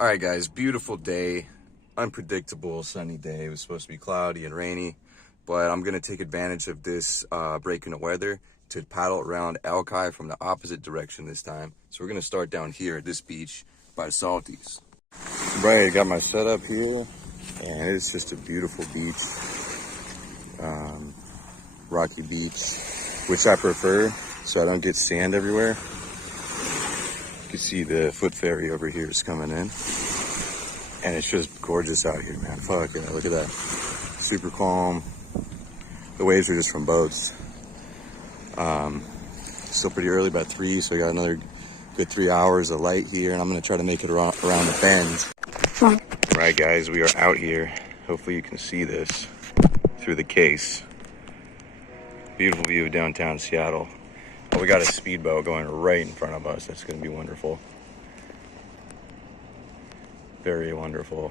All right, guys, beautiful day, unpredictable sunny day. It was supposed to be cloudy and rainy, but I'm gonna take advantage of this break in the weather to paddle around Alki from the opposite direction this time. So we're gonna start down here at this beach by the Salties. Right, got my setup here, and it's just a beautiful beach, rocky beach, which I prefer, so I don't get sand everywhere. You can see the foot ferry over here is coming in, and it's just gorgeous out here, man. Fuck yeah, look at that. Super calm. The waves are just from boats. Still pretty early, about 3, so we got another good 3 hours of light here, and I'm gonna try to make it around the bend. All right, guys, we are out here. Hopefully you can see this through the case. Beautiful view of downtown Seattle. Oh, we got a speedboat going right in front of us. That's gonna be wonderful. Very wonderful.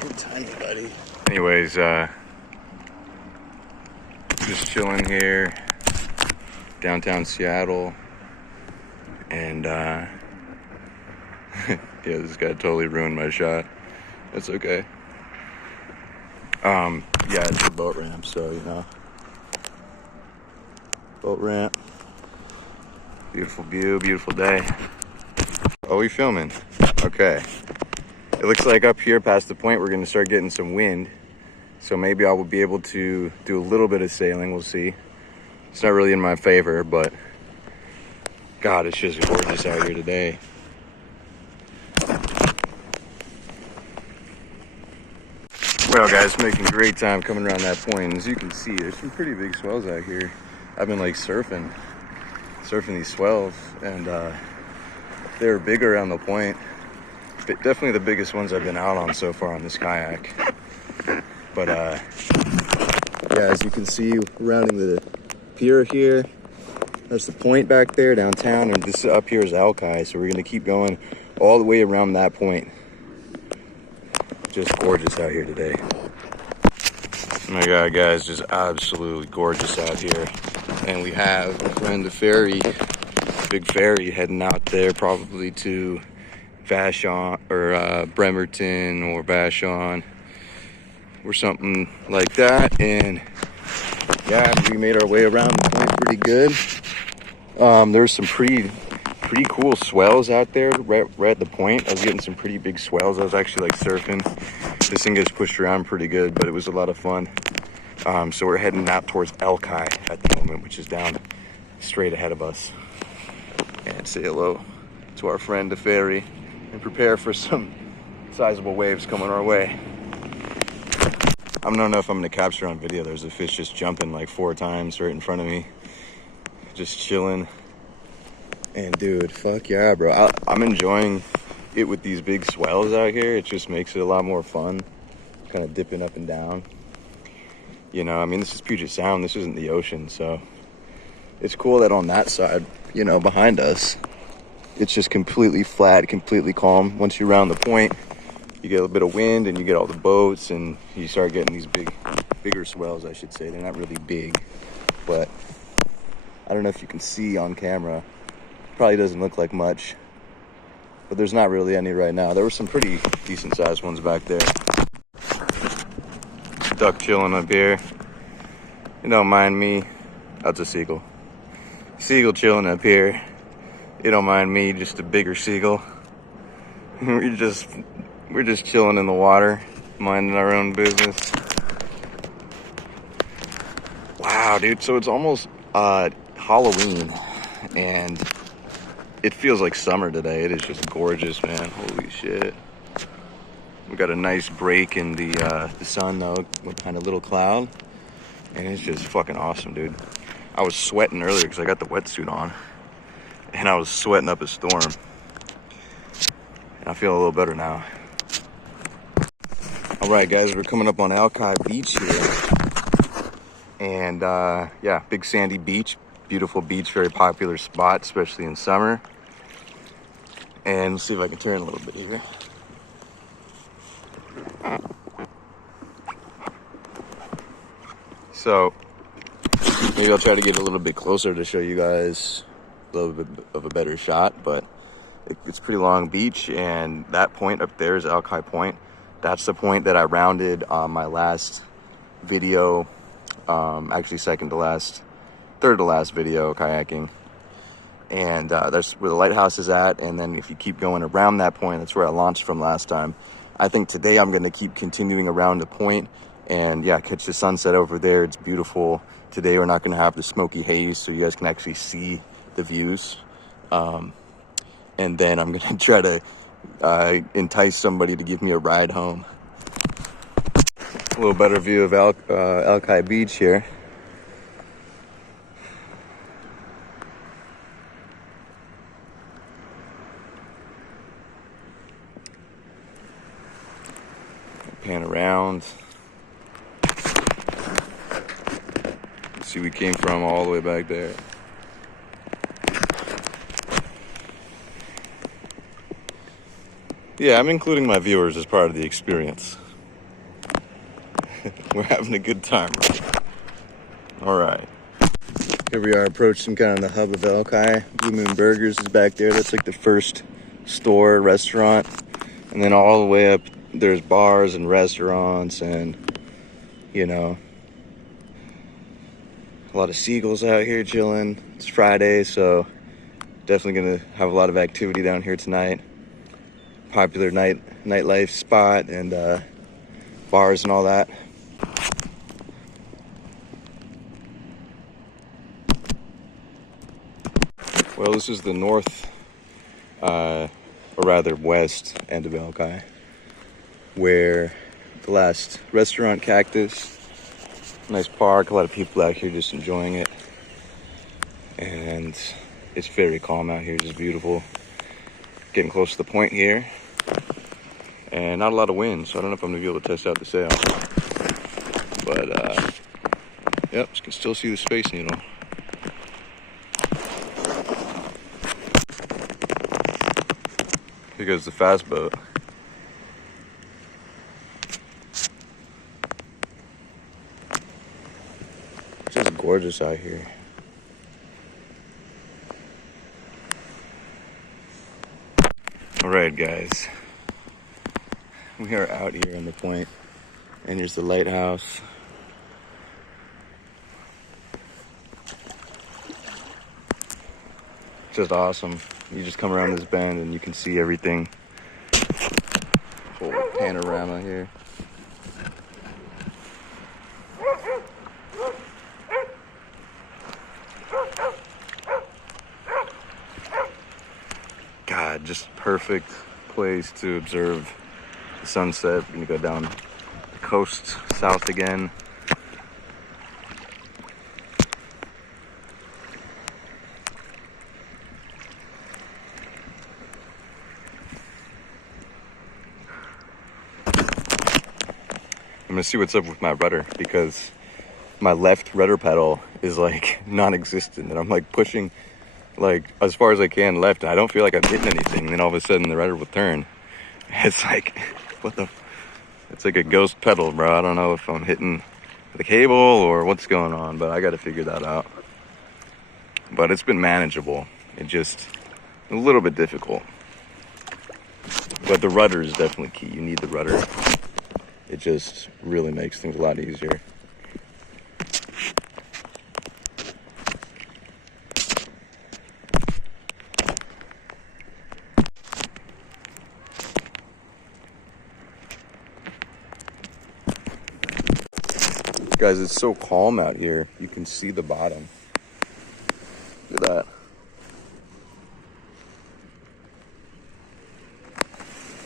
Good tiny, buddy. Anyways, just chilling here, downtown Seattle, and yeah, this guy totally ruined my shot. That's okay. Yeah, it's a boat ramp, so you know. Boat ramp. Beautiful view, beautiful day. Oh, we filming? Okay. It looks like up here past the point we're gonna start getting some wind. So maybe I will be able to do a little bit of sailing, we'll see. It's not really in my favor, but God, it's just gorgeous out here today. Well, guys, making great time coming around that point. And as you can see, there's some pretty big swells out here. I've been like surfing these swells, and they're big around the point. But definitely the biggest ones I've been out on so far on this kayak. But yeah, as you can see, rounding the pier here, there's the point back there downtown, and this up here is Alki. So we're gonna keep going all the way around that point. Just gorgeous out here today. Oh my God, guys, just absolutely gorgeous out here. And we have a friend, the ferry, big ferry, heading out there probably to Vashon or Bremerton or Vashon or something like that. And yeah, we made our way around the point pretty good. There's some pretty cool swells out there right at the point. I was getting some pretty big swells. I was actually like surfing. This thing gets pushed around pretty good, but it was a lot of fun. So we're heading out towards Alki at the moment, which is down straight ahead of us. And say hello to our friend, the ferry, and prepare for some sizable waves coming our way. I don't know if I'm gonna capture on video. There's a fish just jumping like 4 times right in front of me. Just chilling. And dude, fuck yeah, bro. I'm enjoying it with these big swells out here. It just makes it a lot more fun. Kind of dipping up and down. You know, I mean, this is Puget Sound. This isn't the ocean, so it's cool that on that side, you know, behind us, it's just completely flat, completely calm. Once you round the point, you get a bit of wind and you get all the boats, and you start getting these bigger swells, I should say. They're not really big, but I don't know if you can see on camera. Probably doesn't look like much, but there's not really any right now. There were some pretty decent sized ones back there. Duck chilling up here. You don't mind me. That's a seagull. Seagull chilling up here. You don't mind me, just a bigger seagull. We're just chilling in the water, minding our own business. Wow, dude. So it's almost Halloween, and it feels like summer today. It is just gorgeous, man. Holy shit. We got a nice break in the sun, though, behind a little cloud. And it's just fucking awesome, dude. I was sweating earlier because I got the wetsuit on. And I was sweating up a storm. And I feel a little better now. All right, guys, we're coming up on Alki Beach here. And yeah, big sandy beach. Beautiful beach, very popular spot, especially in summer. And let's see if I can turn a little bit here. So maybe I'll try to get a little bit closer to show you guys a little bit of a better shot, but it's pretty long beach, and that point up there is Alki Point. That's the point that I rounded on my last video, actually second to last, third to last video kayaking. And that's where the lighthouse is at. And then if you keep going around that point, that's where I launched from last time. I think today I'm going to keep continuing around the point and yeah, catch the sunset over there. It's beautiful. Today we're not going to have the smoky haze, so you guys can actually see the views. And then I'm going to try to entice somebody to give me a ride home. A little better view of Alki Beach here. Pan around. See, we came from all the way back there. Yeah, I'm including my viewers as part of the experience. We're having a good time. All right. Here we are approaching kind of the hub of Alki. Blue Moon Burgers is back there. That's like the first store, restaurant. And then all the way up, there's bars and restaurants and, you know, a lot of seagulls out here chilling. It's Friday, so definitely gonna have a lot of activity down here tonight. Popular nightlife spot and bars and all that. Well, this is the north, or rather west end of Alki, where the last restaurant, Cactus, nice park, a lot of people out here just enjoying it. And it's very calm out here, just beautiful. Getting close to the point here. And not a lot of wind, so I don't know if I'm gonna be able to test out the sail. But yep, you can still see the Space Needle. Here goes the fast boat. It's just gorgeous out here. All right, guys. We are out here on the point, and here's the lighthouse. Just awesome. You just come around this bend and you can see everything. Whole panorama here. God, just perfect place to observe the sunset. We're gonna go down the coast south again. I'm gonna see what's up with my rudder, because my left rudder pedal is like non-existent, and I'm like pushing like as far as I can left, and I don't feel like I'm hitting anything, and then all of a sudden the rudder will turn. It's like, what the, it's like a ghost pedal, bro. I don't know if I'm hitting the cable or what's going on, but I gotta figure that out. But it's been manageable. It just a little bit difficult, but the rudder is definitely key. You need the rudder. It just really makes things a lot easier. Guys, it's so calm out here. You can see the bottom. Look at that.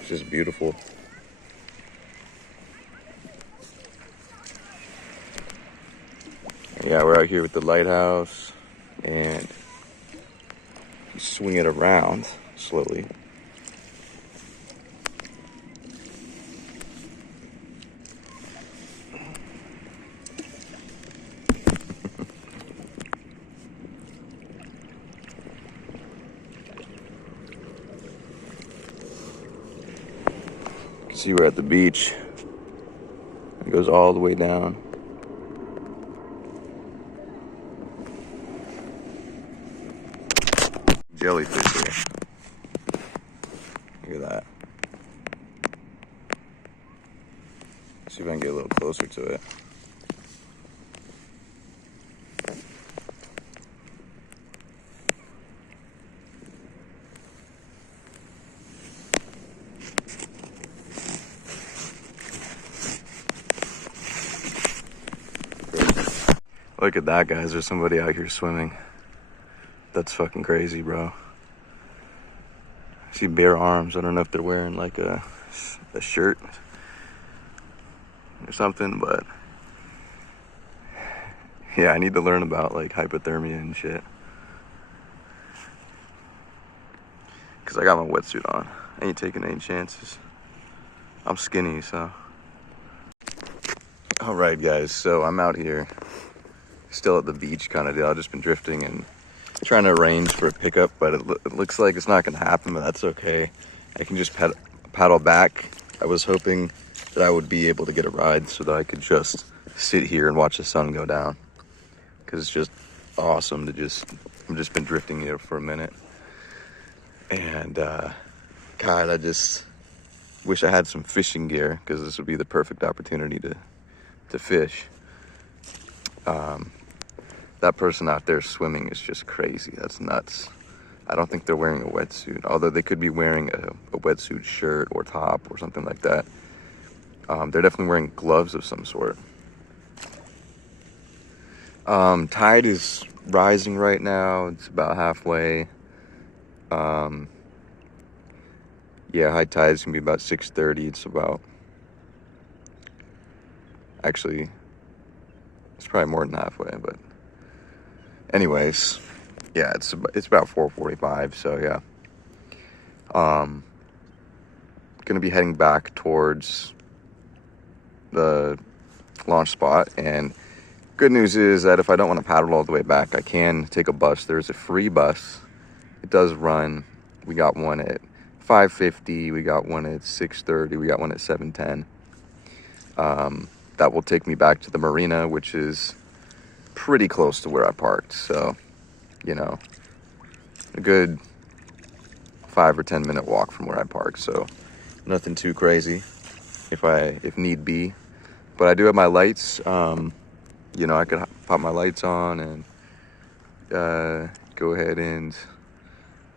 It's just beautiful. Yeah, we're out here with the lighthouse, and you swing it around slowly. You can see we're at the beach. It goes all the way down. Jellyfish here. See if I can get a little closer to it. Look at that, guys. There's somebody out here swimming. That's fucking crazy, bro. I see bare arms. I don't know if they're wearing like a shirt or something, but yeah, I need to learn about like hypothermia and shit. Cause I got my wetsuit on. I ain't taking any chances. I'm skinny, so. All right, guys. So I'm out here, still at the beach kind of deal. I've just been drifting and trying to arrange for a pickup, but it looks like it's not gonna happen, but that's okay. I can just paddle back. I was hoping that I would be able to get a ride so that I could just sit here and watch the sun go down. Cause it's just awesome to I've just been drifting here for a minute. And God, I just wish I had some fishing gear, because this would be the perfect opportunity to fish. That person out there swimming is just crazy. That's nuts. I don't think they're wearing a wetsuit, although they could be wearing a wetsuit shirt or top or something like that. They're definitely wearing gloves of some sort. Tide is rising right now. It's about halfway. Yeah, high tide is gonna be about 6:30. It's about, actually, it's probably more than halfway, but anyways, yeah, it's about 4:45. So yeah, gonna be heading back towards the launch spot. And good news is that if I don't want to paddle all the way back, I can take a bus. There's a free bus. It does run. We got one at 5:50. We got one at 6:30. We got one at 7:10. That will take me back to the marina, which is pretty close to where I parked. So, you know, a good 5 or 10 minute walk from where I parked. So nothing too crazy if need be. But I do have my lights. You know, I could pop my lights on and go ahead and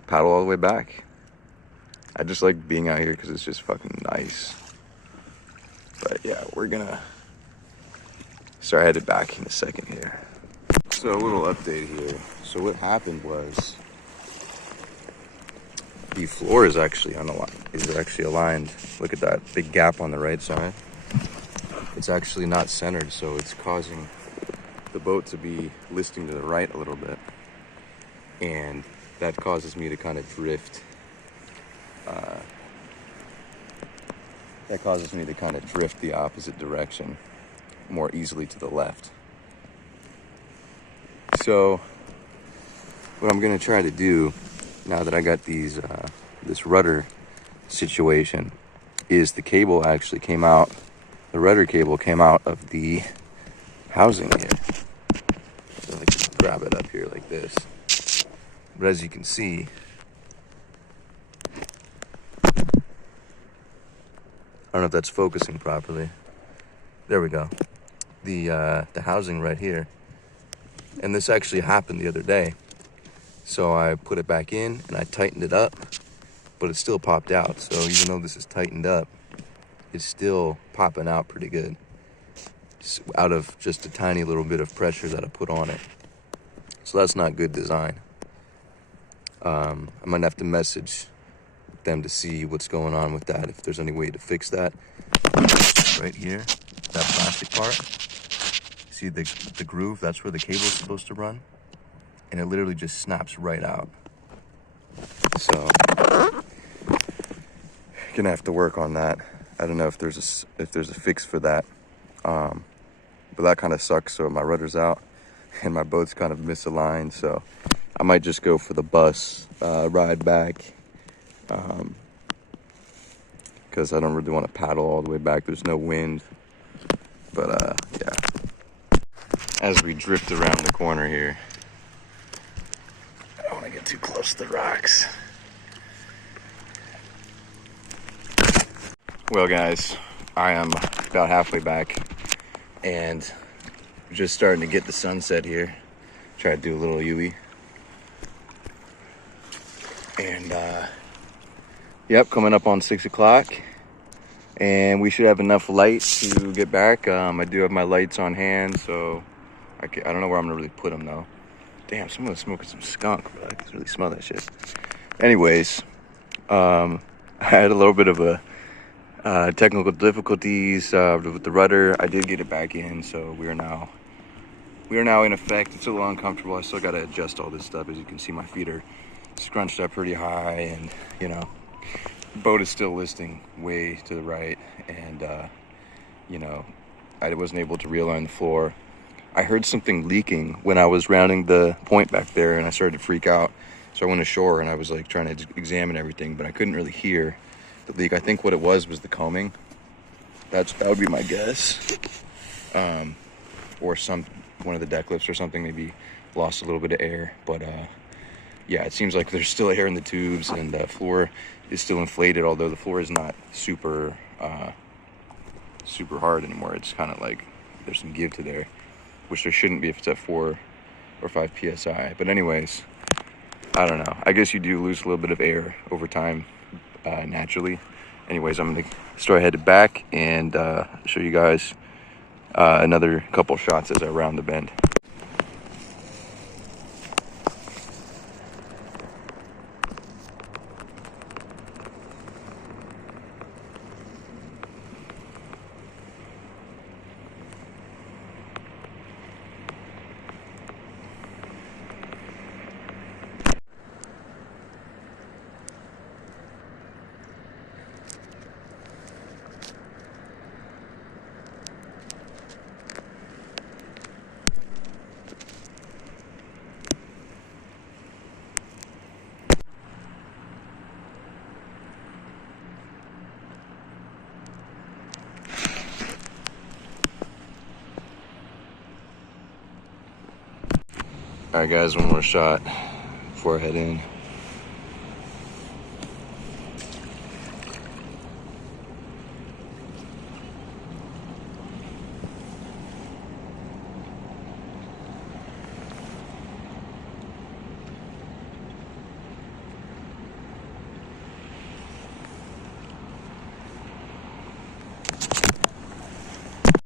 paddle all the way back. I just like being out here because it's just fucking nice. But yeah, we're gonna start headed back in a second here. So a little update here. So what happened was the floor is actually aligned. Look at that big gap on the right side. It's actually not centered, so it's causing the boat to be listing to the right a little bit, and that causes me to kind of drift. The opposite direction more easily to the left. So what I'm gonna try to do now that I got these this rudder situation is the cable actually came out. The rudder cable came out of the housing here. So I can grab it up here like this. But as you can see, I don't know if that's focusing properly. There we go. The housing right here. And this actually happened the other day. So I put it back in and I tightened it up, but it still popped out. So even though this is tightened up, it's still popping out pretty good. Just out of just a tiny little bit of pressure that I put on it. So that's not good design. I might have to message them to see what's going on with that, if there's any way to fix that. Right here, that plastic part, see the groove, that's where the cable's supposed to run, and it literally just snaps right out. So gonna have to work on that. I don't know if there's a fix for that, but that kind of sucks. So my rudder's out and my boat's kind of misaligned, so I might just go for the bus ride back, because I don't really want to paddle all the way back. There's no wind. But yeah, as we drift around the corner here, I don't want to get too close to the rocks. Well guys, I am about halfway back and just starting to get the sunset here. Try to do a little Yui. And yep, coming up on 6 o'clock. And we should have enough light to get back. I do have my lights on hand, so I don't know where I'm gonna really put them though. Damn, someone's smoking some skunk, bro. I can really smell that shit. Anyways, I had a little bit of a technical difficulties with the rudder. I did get it back in, so we are now in effect. It's a little uncomfortable. I still gotta adjust all this stuff. As you can see, my feet are scrunched up pretty high, and you know, the boat is still listing way to the right, and you know, I wasn't able to realign the floor. I heard something leaking when I was rounding the point back there, and I started to freak out. So I went ashore and I was like trying to examine everything, but I couldn't really hear the leak. I think what it was the combing. That would be my guess. Or one of the deck lifts or something maybe lost a little bit of air, but yeah, it seems like there's still air in the tubes, and the floor is still inflated, although the floor is not super hard anymore. It's kind of like there's some give to there, which there shouldn't be if it's at 4 or 5 psi. But anyways, I don't know. I guess you do lose a little bit of air over time naturally. Anyways, I'm gonna start headed back and show you guys another couple shots as I round the bend. All right, guys, one more shot before I head in.